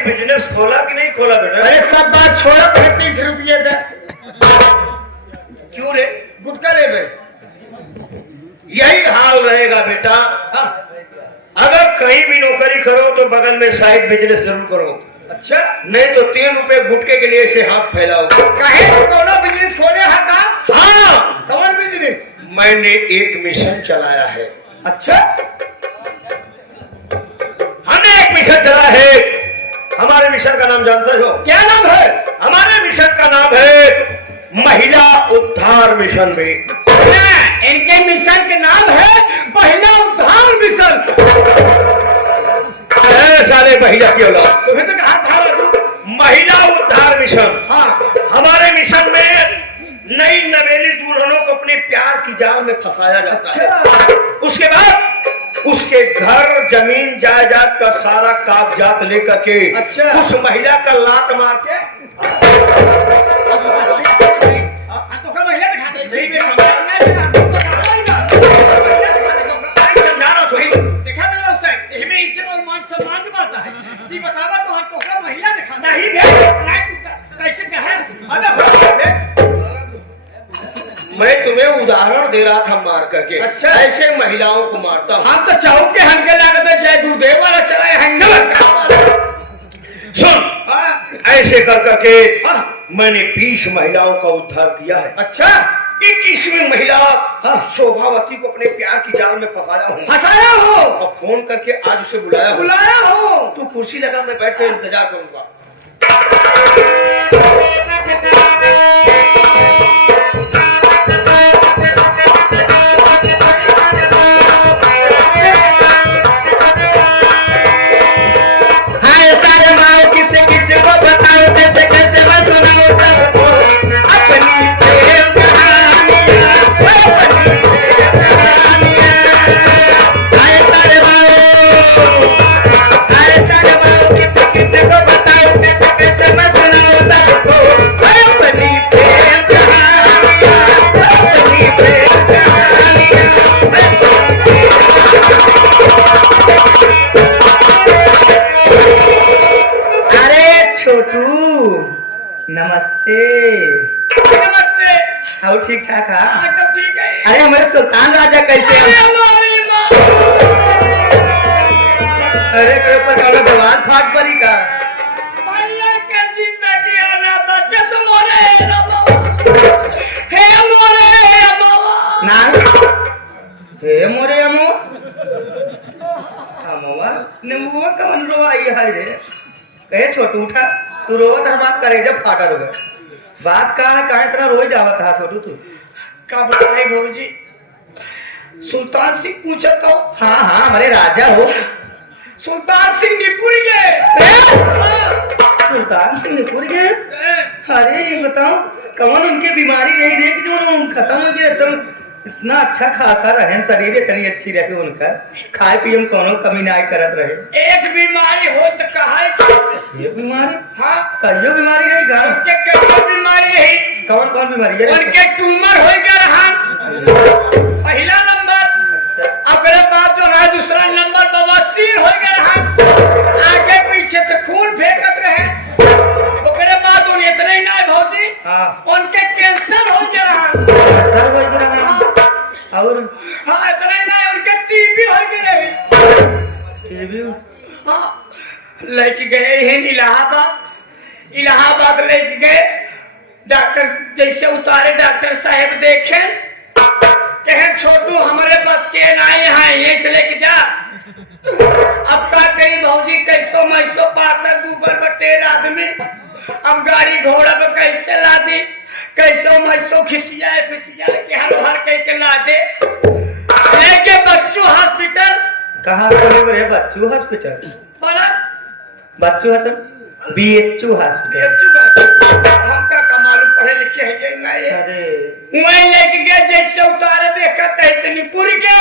Side business खोला कि नहीं खोला बेटा? अरे सब बात छोड़ो, 30 रुपये दे। क्यों रे? गुटका ले बे। यही हाल रहेगा बेटा। हाँ। अगर कहीं भी नौकरी करो तो बगल में साइड बिजनेस जरूर करो। अच्छा, नहीं तो 3 रुपए गुटके के लिए से हाथ फैलाओ। कहे तो दोनों बिजनेस खोले हैं का? हाँ, कौन बिजनेस? मैंने एक मिशन चलाया है। अच्छा, हमने एक मिशन चला है। हमारे मिशन का नाम जानते हो? क्या नाम है? हमारे मिशन का नाम है महिला उद्धार मिशन। भी इनके मिशन के नाम है महिला उद्धार मिशन। साले महिला की औलाद, तुम्हें तो कहा था महिला उद्धार मिशन। हाँ। हमारे मिशन में नई नवेली दुल्हनों को अपने प्यार की जाल में फंसाया जाता है। उसके बाद उसके घर जमीन जायदाद का सारा कागजात लेकर के उस महिला का लात मार के तो महिला दिखाते नहीं मैं देखा मेरा साहब, इसमें इज्जत और मान सम्मान की बात है। ये बतावा तो हम तो महिला दिखा नहीं कैसे कहे? मैं तुम्हें उदाहरण दे रहा था मार करके। अच्छा, ऐसे महिलाओं को मारता हूँ। हम तो चाहूँ के हंगे लागत है, चाहे गुरुदेव वाला चलाए हंगे। सुन, ऐसे कर करके मैंने 20 महिलाओं का उद्धार किया है। अच्छा, 21वीं महिला शोभावती को अपने प्यार की जाल में फंसाया हो और फोन करके आज उसे बुलाया हो। तू कुर्सी लगा, मैं बैठ कर इंतजार करूंगा। नमस्ते। और ठीक ठाक है? एकदम ठीक है। अरे हमारे सुल्तान राजा कैसे हैं? अरे पर भगवान फाट पड़ी का ना हे मोरे अमो अमोवा नेमुआ कमन रो आई है रे। कहे छोटू उठा, तू रोवत है बात करे जब फाटा रोवे। बात का है काहे इतना रोई जावत है छोटू? तू का बताए भौजी? सुल्तान सिंह पूछा तो। हाँ हाँ, हमारे राजा हो। सुल्तान सिंह निपुर गए। सुल्तान सिंह निपुर गए? अरे ये बताओ कौन उनके बीमारी नहीं रही कि जो खत्म हो गया? तुम इतना अच्छा खासा रहे, शरीर इतनी अच्छी रहे उनका, खाए पिए में कोनो कमी नहीं करत रहे। एक बीमारी हो तो कहा ये बीमारी? हाँ, कहियो बीमारी नहीं गा। उनके क्या बीमारी रही? कौन कौन बीमारी है? उनके ट्यूमर हो गया रहा पहला नंबर। अगले बात जो है दूसरा नंबर बवासीर हो गया रहा, आगे पीछे से खून फेंकत रहे। ओकरे बाद उन इतने ही नहीं भौजी, उनके कैंसर हो गया रहा। कैंसर हो गया रहा और हाँ इतने ही नहीं, उनके टीबी हो गए। टीबी? हाँ, लेके गए हैं इलाहाबाद लेके गए। डॉक्टर जैसे उतारे, डॉक्टर साहब देखे, कहे छोटू हमारे बस के नहीं है, यहीं से लेके जा। अब का करी भौजी, कैसो मैसो पाकर दूबर बटेर आदमी, अब गाड़ी घोड़ा पर कैसे ला दी, कैसो मैसो खिसियाए फिसियाए के हम भर के ला दे लेके बच्चू हॉस्पिटल। कहाँ है बच्चू हॉस्पिटल? बच्चू हॉस्पिटल BHU हॉस्पिटल। हमका कमाल पढ़े लिखे है नहीं। अरे वहीं लेके गए, जैसे उतारे देखा तो निपुर गया।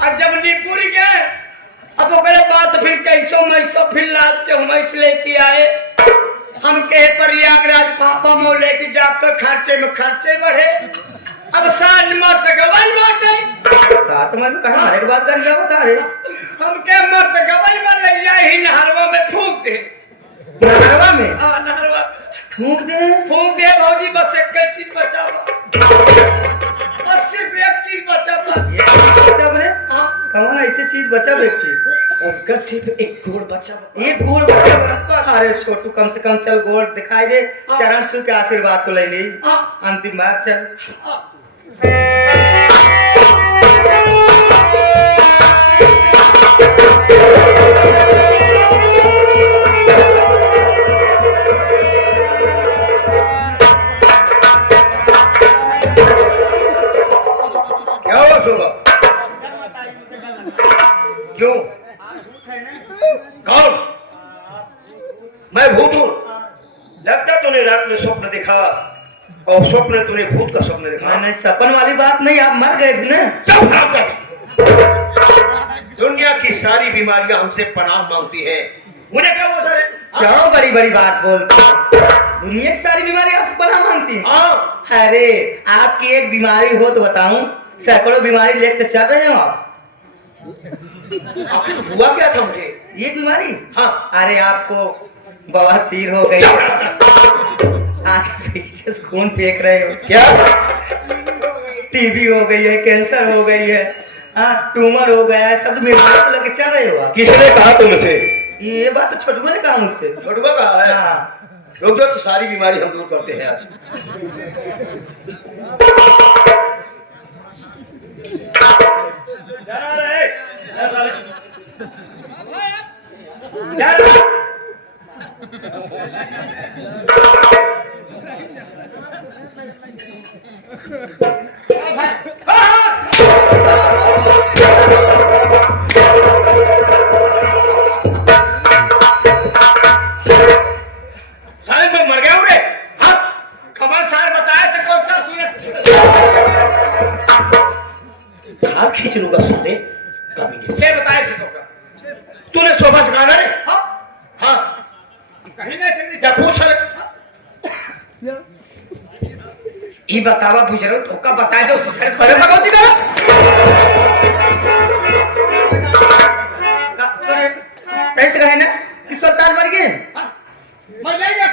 और जब निपुर गए, अब ओकरे बाद फिर कैसो मैसो फिर लाद के हम लेके आए। हम कहे प्रयागराज पापा मोह लेके जाब तो खर्चे में खर्चे बढ़े। अब सान मत गवन बाटे साथ में तो कहा हर एक बात कर लिया बता रे। हम के मत गवन में ले जाए ही नहरवा में फूंक दे। नहरवा में हां नहरवा फूंक दे भौजी बस एक चीज बचावा। बस सिर्फ एक चीज बचावा। बचा बोले हां कौन ऐसी चीज बचा एक चीज उनका सिर्फ एक गोड़ बचावा। एक गोड़ बचा। अरे छोटू कम से कम चल गोड़ दिखाई दे चरण छू के आशीर्वाद तो ले ली अंतिम बार चल। क्या हुआ सुबह? क्यों? कौन? मैं भूत हूँ? लगता तूने रात में स्वप्न देखा और स्वप्न तूने भूत का स्वप्न देखा। नहीं सपन वाली बात नहीं, आप मर गए थे ना। चुप ना कर। दुनिया की सारी बीमारियां हमसे पनाह मांगती है। मुझे क्या हुआ सर? क्या बड़ी बड़ी बात बोलते हो? दुनिया की सारी बीमारी आपसे पनाह मांगती है। हाँ अरे आपकी एक बीमारी हो तो बताऊं, सैकड़ों बीमारी लेकर चल रहे हो आप। आखिर हुआ क्या था मुझे? ये बीमारी? हाँ अरे आपको बवासीर हो गई, आंखें पीछे से खून फेंक रहे हो क्या? टीबी हो गई है, कैंसर हो गई है, हाँ ट्यूमर हो गया है, सब बीमारी लेके चल रहे हो आप। किसने कहा तुमसे? ये बात तो छोटू ने कहा मुझसे। छोटुआ कहा है? हाँ रुक जाओ, तो सारी बीमारी हम दूर करते हैं आज। डरा रहे? डरा रहे? साले मैं मर गया हूँ रे? हाँ कमल सार बताया था कौन सा सूरज हाथ खींच लूंगा साले कभी। से बताया से तो तूने सोफा से कहा ना रे? हाँ हाँ कहीं नहीं सकती। जब पूछ साले ये बतावा पूछ रहा हूँ तो का बता दो सर। अरे भगवती का पेट रहे ना इस वक्त मर गए। मर जाएगा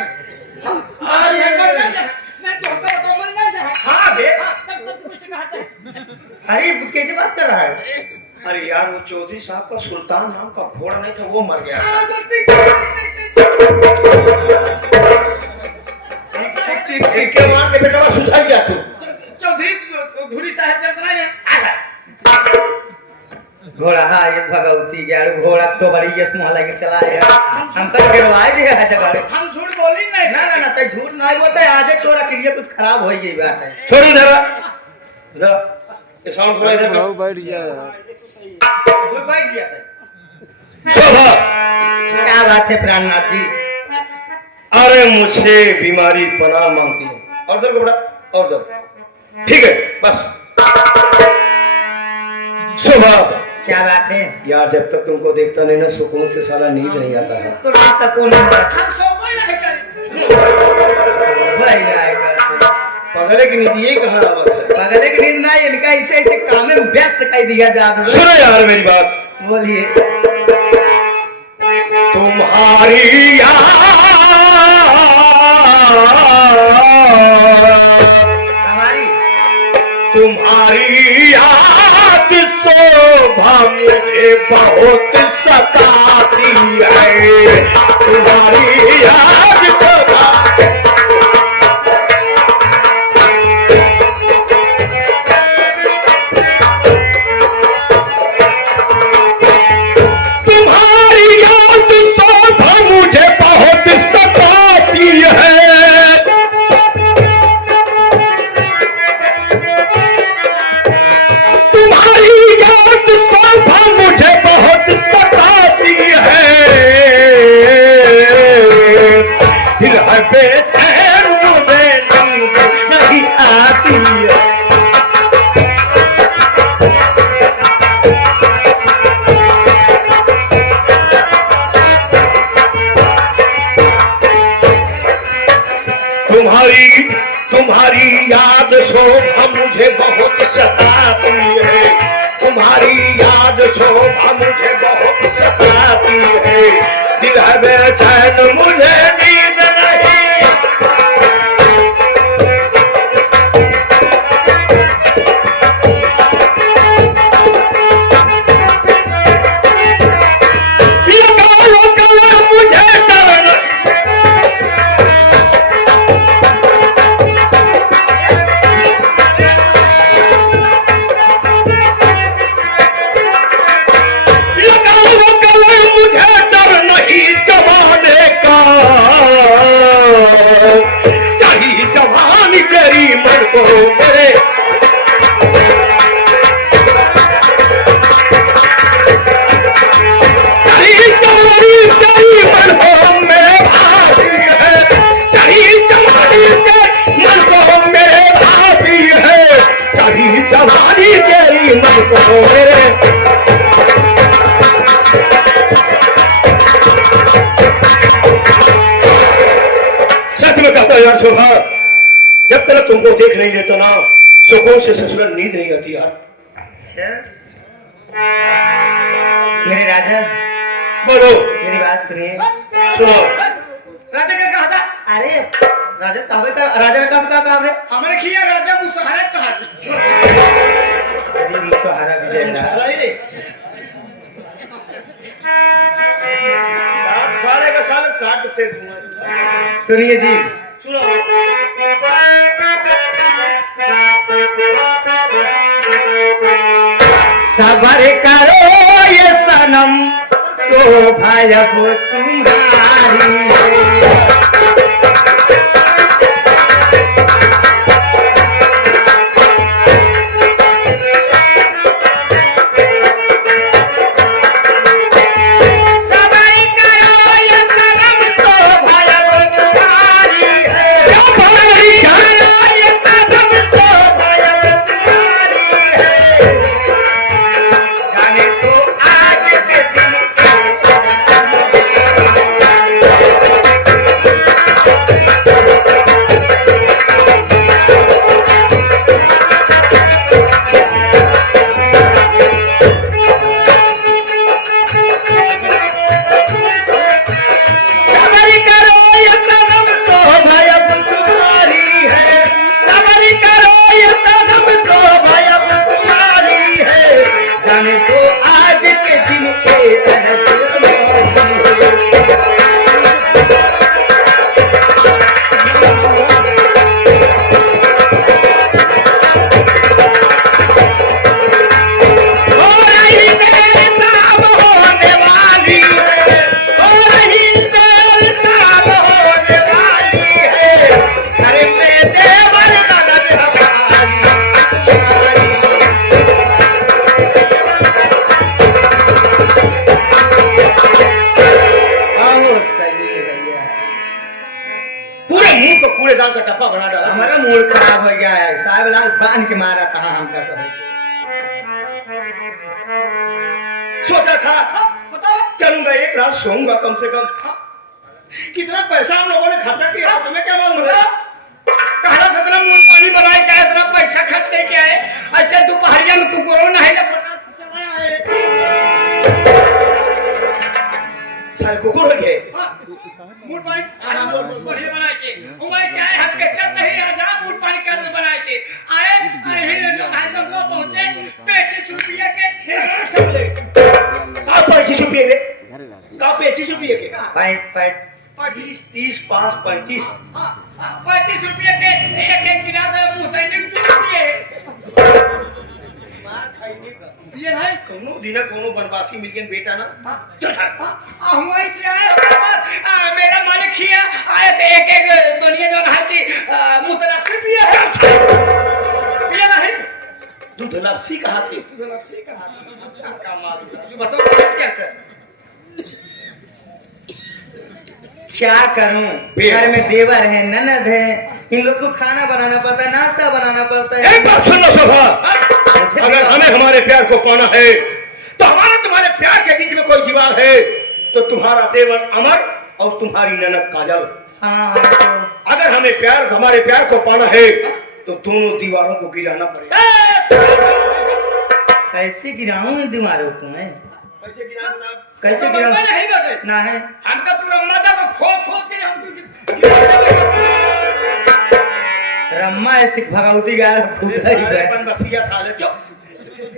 अरे मर जाएगा मैं तो होकर तो मर जाएगा। हाँ बे। तब तब कुछ कहता है। अरे कैसे बात कर रहा है? अरे यार वो चौधरी साहब का सुल्तान नाम का घोड़ा नहीं था, वो मर गया। के मार के बेटा सुधार जा तू। चौधरी धुरी साहब चल रहा है। घोड़ा हाँ ये भगवती यार घोड़ा तो बड़ी यश मोहल्ला के चला है। हम तो गिरवाए दिया है जगह। हम झूठ बोली नहीं। ना ना ना तो झूठ नहीं बोलता है। आज तोरा के लिए कुछ खराब हो गई बात है। छोड़ इधर ये साउंड थोड़ा इधर करो। बैठ गया वो बैठ गया था। शोभा, क्या बात है प्राणनाथ जी? अरे मुझसे बीमारी पनाह मांगती है। और दर कपड़ा और दर। ठीक है बस। शोभा क्या बात है? यार जब तक तुमको देखता नहीं ना सुकून से साला नींद नहीं आता है। तो नहीं सकून है। हम सो नहीं कर। भाई ना करते पगले की नींद यही कहाँ आवाज है? पगले की नींद ना इनका ऐसे ऐसे काम में व्यस्त कर दिया जा रहा है। सुनो यार मेरी बात। बोलिए। तुम्हारी हमारी तुम्हारी याद शोभा मुझे बहुत सताती है। तुम्हारी याद शोभा तुम्हारी याद शोभा मुझे बहुत सताती है। तुम्हारी याद शोभा मुझे बहुत सताती है। दिल है बेचैन मुझे नींद नहीं आती है। तुम्हारी तुम्हारी याद शोभा मुझे बहुत सताती है, तुम्हारी याद शोभा मुझे बहुत सताती है, दिल है बेचैन मुझे नींद नहीं। चाहिए जवानी तेरी मन को मेरे, चाहिए जवानी तेरी मन हो मेरे भाती है, चाहिए जवानी तेरी मन को मेरे भाती है, चाहिए जवानी तेरी मन को मेरे। कहता यार शोभा, जब तक तुमको देख नहीं लेता ना सुकून से ससुराल नींद नहीं आती यार। मेरे राजा बोलो, मेरी बात सुनिए। सुनो। राजा क्या कहा था? अरे राजा कावे का राजा का काम रे हमारे खिया राजा मुसहरा कहा थी। अरे मुसहरा विजय सारे का साल काट फेंक दूंगा। सुनिए जी, सुनो। सबर करो ये सनम शोभा अब तुम्हारी है। कूड़ेदान का टप्पा बना डाला। हमारा मूड खराब हो गया है साहब, लाल बांध के मारा कहा हमका सब। सोचा था बताओ चलूंगा एक रात सोऊंगा कम से कम। कितना पैसा हम लोगों ने खर्चा किया तुम्हें क्या मालूम है? कहा सतना मूड पानी बनाए क्या इतना पैसा खर्च करके आए, ऐसे दोपहरिया में तू कोरोना है ना सारे कुकुर हो गए। मूड पानी बढ़िया बना के वैसे आए हम के चल नहीं आ जा मूड पानी कैसे बनाए के आए आए तो वो पहुंचे 25 रुपया के सब ले का 25 रुपये के का 25 रुपये के पैट 25 30 5 35 35 रुपया के एक गिलास मुसैनी रुपये ये है कोनो दिन कोनो बनवासी मिलके बेटा ना चल हुआ से आए मेरा मालिक खिया आए तो एक एक दुनिया जो है कि मुतनफिर भी है पिया नहीं दूध लपसी कहा थी लपसी कहा का मालूम बताओ क्या है क्या करूं, घर में देवर है ननद है, इन लोग को खाना बनाना पड़ता है, नाश्ता बनाना पड़ता है। एक बात सुनो शोभा, अगर हमें हमारे प्यार को पाना है तो हमारे तुम्हारे प्यार के बीच में कोई दीवार है तो तुम्हारा देवर अमर और तुम्हारी ननद काजल हाँ हाँ तो अगर हमारे प्यार को पाना है तो दोनों दीवारों को गिराना पड़ेगा। कैसे गिराऊं इन दीवारों को मैं? कैसे गिराना साहब? कैसे तो गिराऊं? नहीं बटे ना है हमका तू रम्मा था खोद के हम तू रम्मा स्टिक भगावती गाल फूटा ही साले है। बनबसिया साले चुप।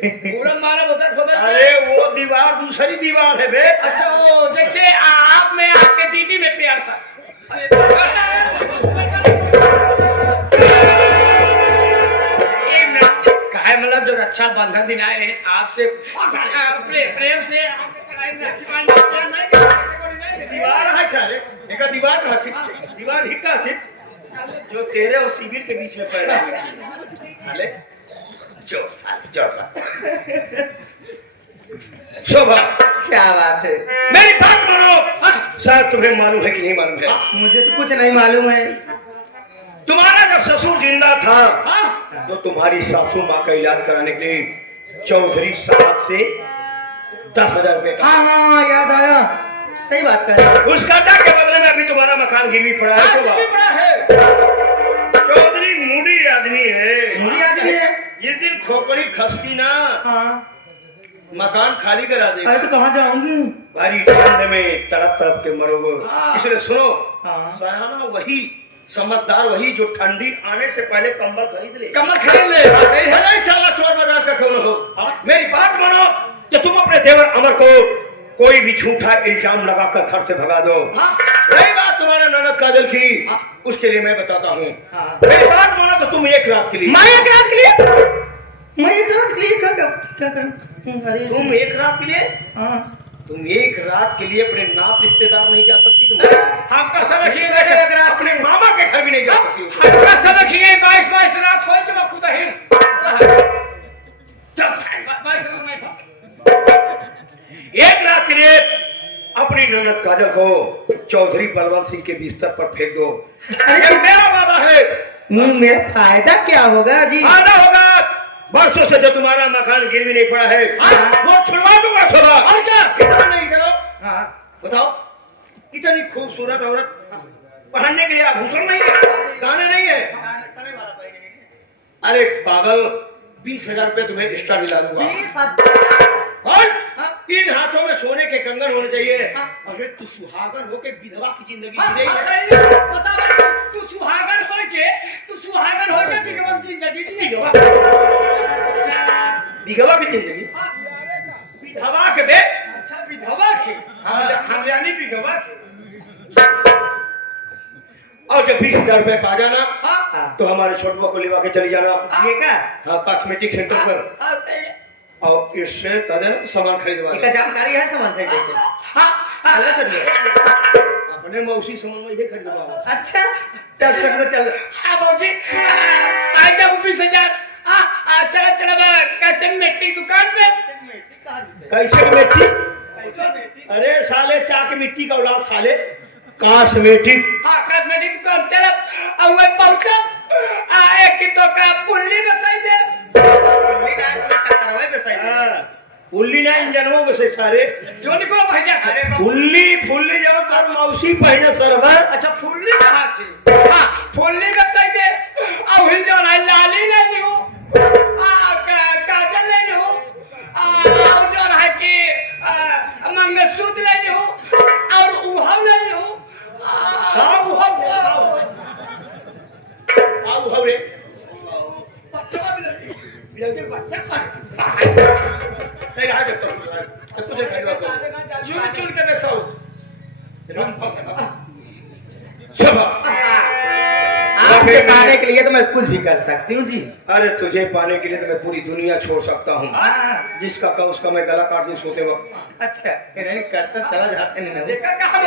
पूरा मारा बता अरे वो दीवार दूसरी दीवार है बे। अच्छा वो जैसे आप में आपके दीदी में प्यार था। कहे मतलब जो रक्षा बंधन दिन आए हैं आपसे प्रेम से दीवार है साले, एक दीवार कहाँ थी? दीवार ही कहाँ थी? जो तेरे और शिविर के बीच में पैदा हुई थी साले। शोभा, क्या बात है? मेरी बात मानो। शायद तुम्हें मालूम है कि नहीं मालूम है। मुझे तो कुछ नहीं मालूम है। तुम्हारा जब ससुर जिंदा था तो तुम्हारी सासू माँ का इलाज कराने के लिए चौधरी साहब से 10,000 रुपए का हाँ हाँ याद आया, सही बात कर रहे हो। उस कर्जा के बदले में अभी तुम्हारा मकान गिरवी पड़ा है। शोभा, चौधरी मूडी आदमी है। मूडी आदमी है? जिस दिन खोपड़ी खसती ना हाँ मकान खाली करा देगा। अरे तो कहाँ जाऊंगी? भारी ठंड में तड़प तड़प के मरोगे। इसलिए सुनो, हाँ। सयाना वही, समझदार वही जो ठंडी आने से पहले कंबल खरीद ले। कमर खरीद ले। अरे साला चोर बाजार का क्यों न हो। मेरी बात मानो कि तुम अपने देवर अमर को कोई भी झूठा इल्जाम लगाकर घर से भगा दो। रही बात तुम्हारे ननद काजल की, उसके लिए मैं बताता हूँ। हाँ। मेरी बात मानो तो तुम एक रात के लिए, मैं एक रात के लिए, मैं एक रात के लिए क्या करूं? अरे तुम एक रात के लिए, हाँ तुम एक रात के लिए अपने नात रिश्तेदार नहीं जा सकती। तुम हमका सबक ये अपने मामा के घर भी नहीं जा सकती। हमका सबक ये 22 रात हो के मैं खुद ही एक रात के लिए अपनी ननद काजल को चौधरी बलवंत सिंह के बिस्तर पर फेंक दो। अरे मेरा वादा है। मेरा फायदा क्या होगा जी? फायदा होगा, बरसों से जो तुम्हारा मकान गिरवी नहीं पड़ा है वो छुड़वा दूंगा। शोभा, और क्या? इतना नहीं करो। हाँ बताओ, इतनी खूबसूरत औरत पहनने के लिए आभूषण नहीं है, गाने नहीं है। अरे पागल, 20,000 रुपए तुम्हें एक्स्ट्रा दिला दूंगा। और इन हाथों में सोने के कंगन होने चाहिए। अरे तू सुहागन होके विधवा की जिंदगी जी रही है। तू सुहागन होके विधवा की जिंदगी जी। विधवा की जिंदगी, विधवा के बे। अच्छा विधवा की, हम यानी विधवा की। और जब 20,000 रुपए पा जाना हाँ तो हमारे छोटुआ को लेवा के चली जाना। ये क्या? हाँ, कॉस्मेटिक सेंटर पर। और इससे तदन सामान खरीदवा इसका जानकारी है समझ में देखो। चलो चलिए। अपने मौसी सामान में ये खरीदवा। अच्छा चल छोटू चल। हाँ बाबूजी, आई जब 20,000 चला कैसे मिट्टी दुकान पे। कैसे मिट्टी? अरे साले चाक मिट्टी का औलाद साले, कॉस्मेटिक। हाँ कॉस्मेटिक दुकान चला और वही पहुंचा। एक तो का पुल्ली बसाई दे। उल्ली ना इंजनों में से सारे जो निकलो भैया थे। फुल्ली फुल्ली जब कर मौसी पहने सरवर। अच्छा फुल्ली कहाँ थी? हाँ फुल्ली बसाई दे और हिल जो लाली लेनी हो, काजल लेनी हो, और जो है कि मंगलसूत्र लेनी हो और उहव लेनी हो। चुन के बेसो। आपके पाने के लिए तो मैं कुछ भी कर सकती हूँ जी। अरे तुझे पाने के लिए तो मैं पूरी दुनिया छोड़ सकता हूँ। हाँ। जिसका का उसका मैं गला काट दूं सोते वक्त। अच्छा नहीं करता चला जाते नहीं ना। देखा कहाँ